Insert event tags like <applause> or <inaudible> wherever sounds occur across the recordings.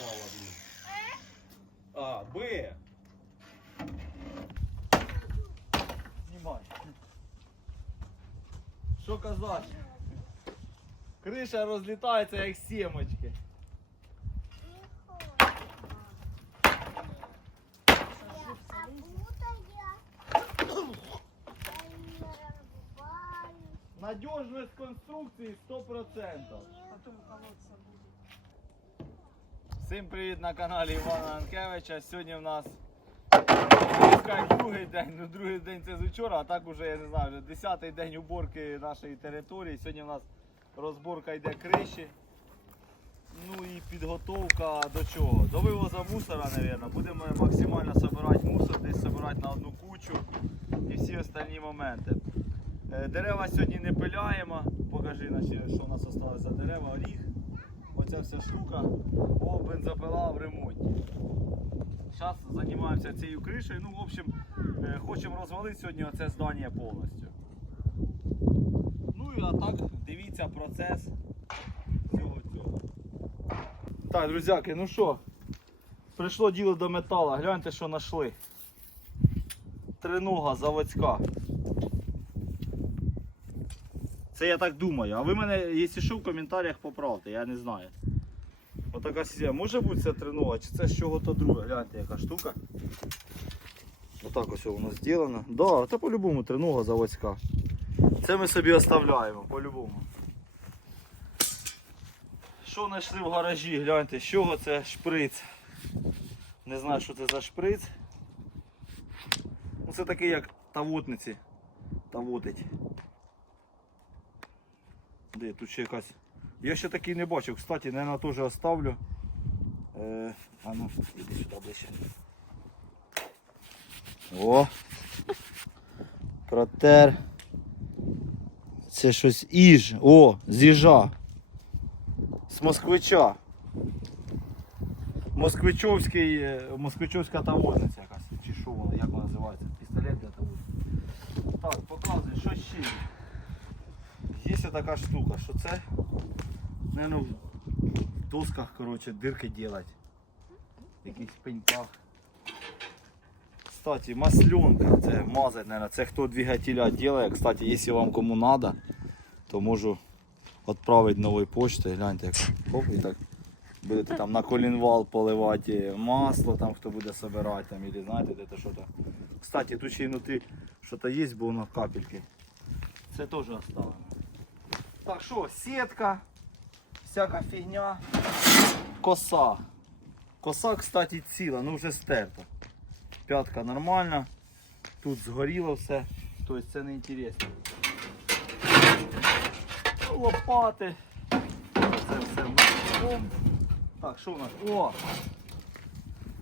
попала, блін. А, Б. Знімай. Що казати? Криша розлітається як сімочки. Надіжність конструкції 100%. Потом колоться будет. Всім привіт на каналі Івана Анкевича. Сьогодні в нас скажімо, другий день, ну другий день це з вчора, а так уже я не знаю, вже десятий день уборки нашої території. Сьогодні в нас розборка йде криші. Ну і підготовка до чого? До вивозу мусора, мабуть. Будемо максимально збирати мусор, десь збирати на одну кучу і всі остальні моменти. Е, Дерева сьогодні не пиляємо. Покажи що у нас залишилось за дерева, оріг. Оця вся штука. О, бензопила в ремонті. Зараз займаємося цією кришею. Ну, в общем, е, хочемо розвалити сьогодні оце здання повністю. Ну і а так, дивіться процес всього цього. Так, друзяки, ну що, прийшло діло до металу. Гляньте, що знайшли. Тринога заводська. Це я так думаю. А ви мене, якщо що, в коментарях поправте, я не знаю. Отака сія. Може бути це тренога, чи це з чого-то друге. Гляньте, яка штука. Отак ось воно зроблено. Да, це по-любому тренога заводська. Це ми собі оставляємо, по-любому. Що знайшли в гаражі? Гляньте, з чого це шприц. Не знаю, що це за шприц. Ну, це такий як тавотниці. Тавотить. Де тут ще якась. Я ще такий не бачив. Кстати, наверное, теж оставлю. Е, а ну, іди сюди ближче. О! Протер. Це щось іж. О, з. З москвича. Москвичовський, е, москвичовська тавозниця якась. Чи що вона, як вона називається? Пістолет для тавозниці. Так, показуй, що ще Є така штука, що це, наверное, в досках, короче, дирки делать. В якихось пеньках. Кстати, масленка, це мазать, наверное, це хто двигателя делає. Кстати, якщо вам кому надо, то можу відправити новою почтою. Гляньте, як хоп, і так будете там на колінвал поливати масло, там хто буде собирати, там, или знаєте, де що то. Кстати, тут ще й внутрі що-то є, бо воно капельки. Це теж оставимо. Так що, сітка, всяка фігня, коса. Коса, кстати, ціла, ну вже стерта. П'ятка нормальна. Тут згоріло все. Тобто це не інтересно. Лопати. Це все максимум. Так, що у нас? О!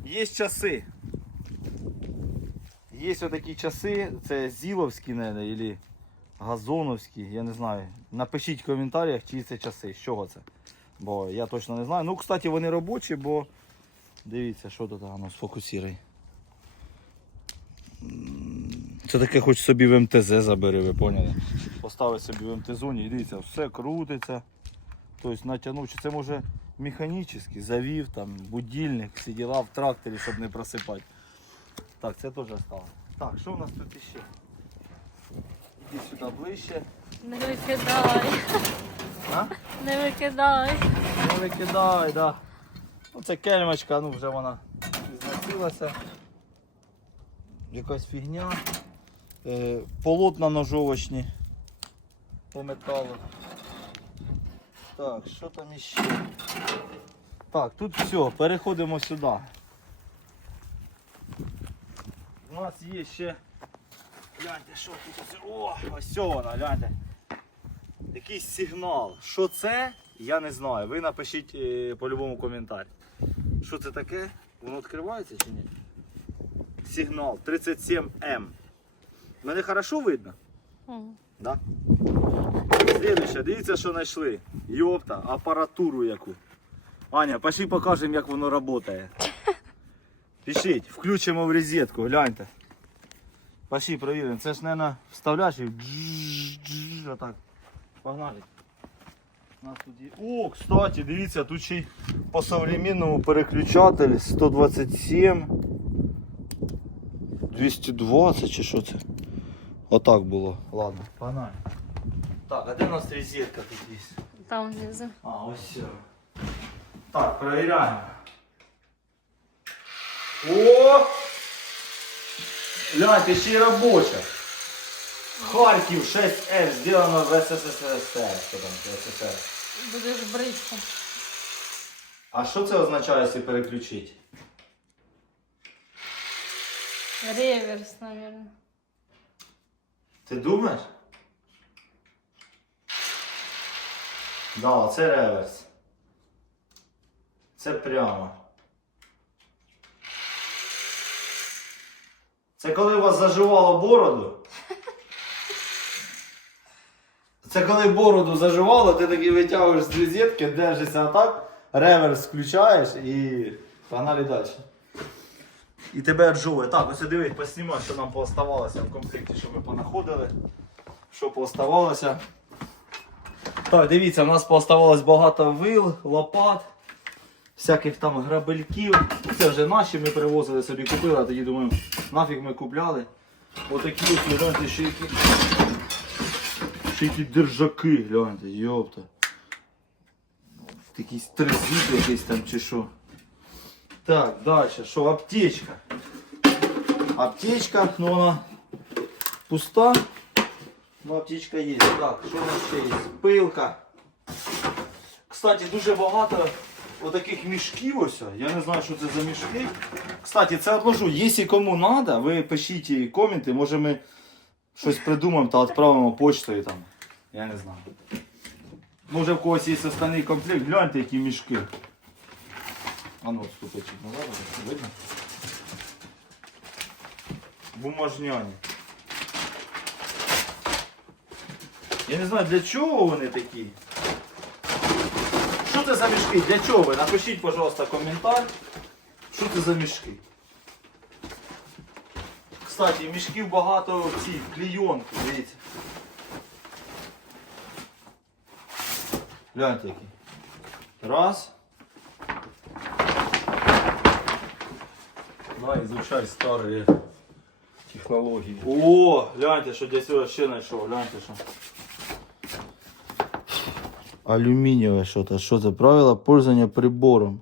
Є часи. Є отакі часи, це зіловські, наверное, или газоновські, я не знаю. Напишіть в коментарях, чиї це часи, з чого це. Бо я точно не знаю. Ну, кстати, вони робочі, бо дивіться, що тут воно сфокусіруй. М, Це таке хоч собі в МТЗ забери, ви поняли? Поставить собі в МТЗоні і дивіться, все крутиться. Тобто натягнув, чи це може механічний, завів, там, будильник, всі діла в тракторі, щоб не просипати. Так, це теж осталось. Так, що у нас тут іще? Іди сюди ближче. Не викидай, А? не викидай. Не викидай, да. Оце кельмочка, ну вже вона зносилася. Якась фігня. Е, полотна ножовочні по металу. Так, що там іще? Так, тут все, переходимо сюди. У нас є ще. Гляньте, що тут ось. О, ось вона, гляньте. Якийсь сигнал. Що це? Я не знаю. Ви напишіть е, по-любому коментар. Що це таке? Воно відкривається чи ні? Сигнал 37М. Мене хорошо видно? М. Да? Слідуюче, дивіться, що знайшли. Йопта, апаратуру яку. Аня, пошли покажемо, як воно працює. <laughs> Пишіть, включимо в розетку, гляньте. Пошли перевіримо. Це ж, мабуть, вставляєш і джж, джж, отак. Погнали. У нас тут є. О, кстати, дивіться, тут ще й по современному переключатель 127. 220 чи що це? Отак було. Ладно, погнали. Так, а де у нас розетка тут є? Там внизу. А, ось все. Так, проверяем. О! Гляньте, ще й робоча. Харків 6F, сделано в СССР. Що там в СССР? Будеш брити. А що це означає, якщо переключити? Реверс, наверное. Ти думаєш? Да, це реверс. Це прямо. Це коли у вас заживало бороду. Це коли бороду заживало, ти таки витягуєш з розетки, держишся отак, реверс включаєш і погнали далі. І тебе ржує. Так, ось дивись, поснімай, що нам пооставалося в комплекті, що ми понаходили. Що пооставалося. Так, дивіться, у нас пооставалось багато вил, лопат, всяких там грабельків. Це вже наші ми привозили собі купили, а тоді думаю, нафіг ми купляли. Отакі ось, гляньте, ще які. Ще які держаки, гляньте, йопта. Такий стрезит якийсь там чи що. Так, далі, що, аптечка. Аптечка, ну вона пуста. Ну, аптечка є. Так, що у нас ще є? Пилка. Кстати, дуже багато отаких мішків ось. Я не знаю, що це за мішки. Кстати, це отложу. Якщо кому треба, ви пишіть коменти, може ми щось придумаємо та відправимо почтою там. Я не знаю. Може в когось є останній комплект, гляньте, які мішки. А ну, назад, так видно. Бумажняні. Я не знаю, для чого вони такі. Що це за мішки? Для чого ви? Напишіть, пожалуйста, коментар. Що це за мішки? Кстати, мішків багато в цій клійонки, дивіться. Гляньте які. Раз. На, изучай старые технологии. О, гляньте, що Сюра ще знайшов, гляньте що. Алюмінієве що-то. Що це? Правила пользования прибором.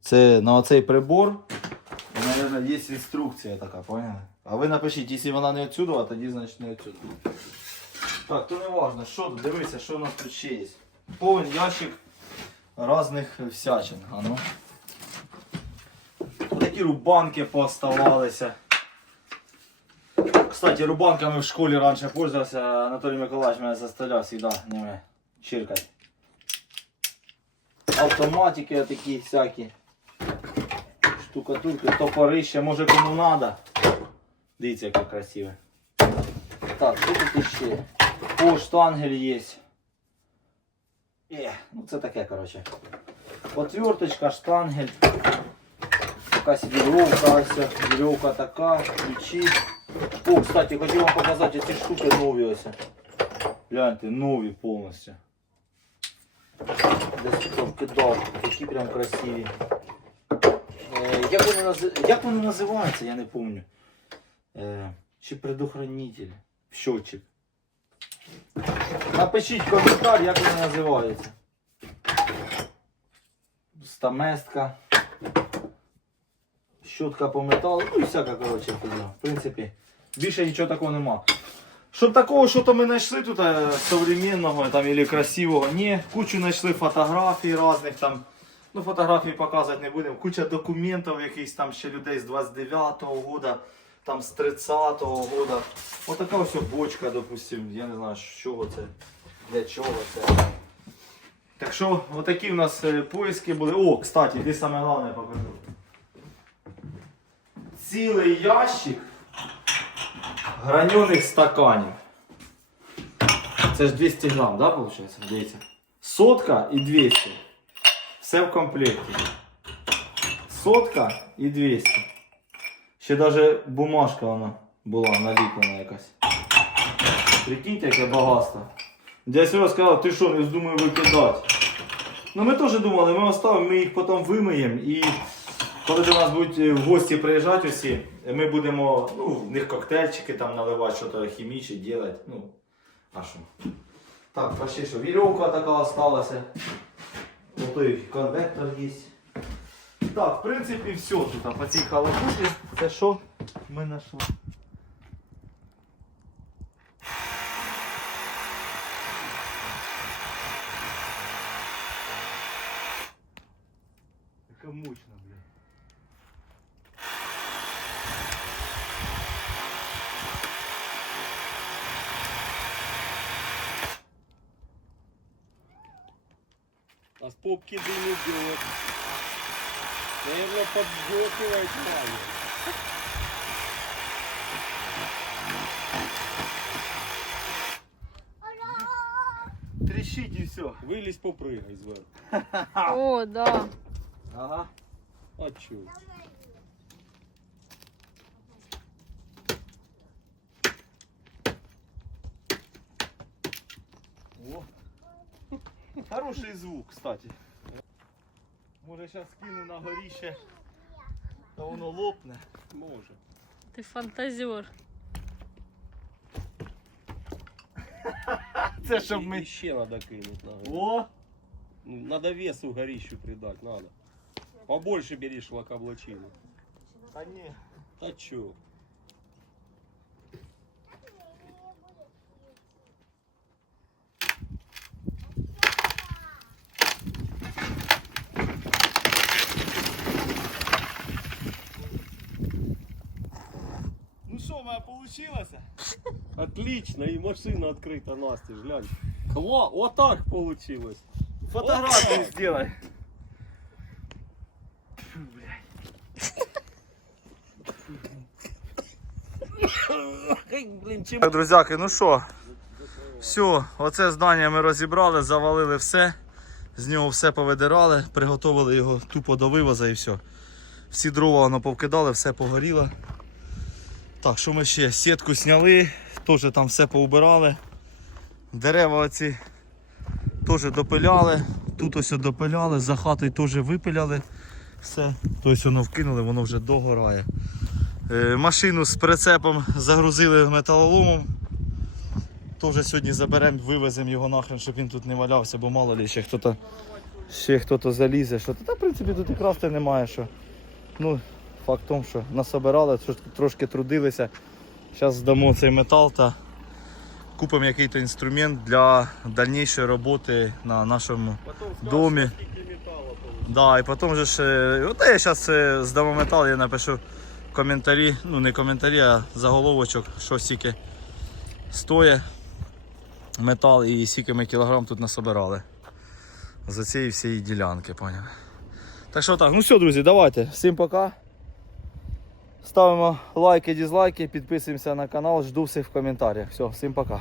Це на оцей прибор, наверное, є інструкція така, поняли? А ви напишіть, якщо вона не отсюда, а тоді значить не отсюда. Так, то не важно, що тут, дивися, що у нас тут ще є. Повен ящик різних всячин. А ну. Такі рубанки пооставалися. Кстати, рубанками в школі раніше пользувався, Анатолій Миколаївич мене заставляв завжди ними чиркати. Автоматики такі всякі. Штукатурки, топорище, може кому надо. Дивіться, яке красиве. Так, що тут ще? О, штангель є. Е, ну це таке, коротше. Отверточка, штангель. Якась вірьовка, ось вірьовка така, ключі. О, кстати, хотів вам показати ці штуки нові ось. Гляньте, нові повністю. Десь тут вкидав, такі прям красиві. Е, як, вони називаються, я не пам'ятаю. Е, чи предохранитель, щотчик. Напишіть коментар, як вони називаються. Стаместка. Щотка по металу, ну і всяка, коротше. В принципі, більше нічого такого нема. Щоб такого, що то ми знайшли тут е, современного там, или красивого, ні, кучу знайшли фотографій різних там. Ну, фотографії показувати не будемо. Куча документів якихось там ще людей з 29-го года, там з 30-го года. Отака ось бочка, допустим, я не знаю, чого це, для чого це. Так що, отакі в нас е, поиски були. О, кстати, де саме головне покажу. Цілий ящик гранених стаканів. Це ж 200 грам, да, виходить? Дивіться. Сотка і 200. Все в комплекті. Сотка і 200. Ще навіть бумажка вона була наліплена якась. Прикиньте, яке багатство. Дядя Серега сказав, ти що, не вздумай викидати. Ну ми теж думали, ми оставимо, ми їх потім вимиємо і коли до нас будуть е, в гості приїжджати усі, ми будемо ну, в них коктейльчики там наливати, щось хімічне робити. Ну, а що? Так, почти що вірьовка така осталася. Отой конвектор є. Так, в принципі, все тут. По цій халабуді це що ми знайшли? Мощна, блядь. Попки дым идет. Наверное, подготовить надо. Трещить все. Вылезь, попрыгай сверху. О, да. Ага. А чё? О. Хороший звук, кстати. Може зараз скину на горіще, та воно лопне. Может. Ти фантазер. <laughs> Це щоб ми. Еще надо кинуть надо. О! Ну, Надо весу горищу придать, надо. Побольше бери шлакоблачину. Та ні. А чё? Вийшло? Отлично, и машина открыта, Настя, глянь. Вот так получилось. Фотографію. Блин, Так, друзяки, ну що, все, оце здання ми розібрали, завалили все, з нього все повидирали, приготували його тупо до вивоза і все. Всі дрова воно повкидали, все погоріло. Так, що ми ще? Сітку зняли, теж там все поубирали. Дерева оці теж допиляли, тут ось допиляли, за хатою теж випиляли. Все, тобто воно вкинули, воно вже догорає. Е, Машину з прицепом загрузили металоломом. Теж сьогодні заберемо, вивеземо його нахрен, щоб він тут не валявся, бо мало ли ще хто-то ще хто-то залізе. Що. Та в принципі тут і красти немає. Що. Ну, факт в тому, що насобирали, трошки, трудилися. Зараз здамо цей метал та купимо якийсь інструмент для дальнішої роботи на нашому металла получилось. Да, і потім же ж. е, От я зараз здамо метал, я напишу коментарі, ну не коментарі, а заголовочок, що стільки стоїть метал і скільки ми кілограм тут насобирали. За цієї всієї ділянки, поняв. Так що так, ну все, друзі, давайте. Всім пока. Ставимо лайки, дізлайки, підписуємося на канал, жду всіх в коментарях. Все, всім пока.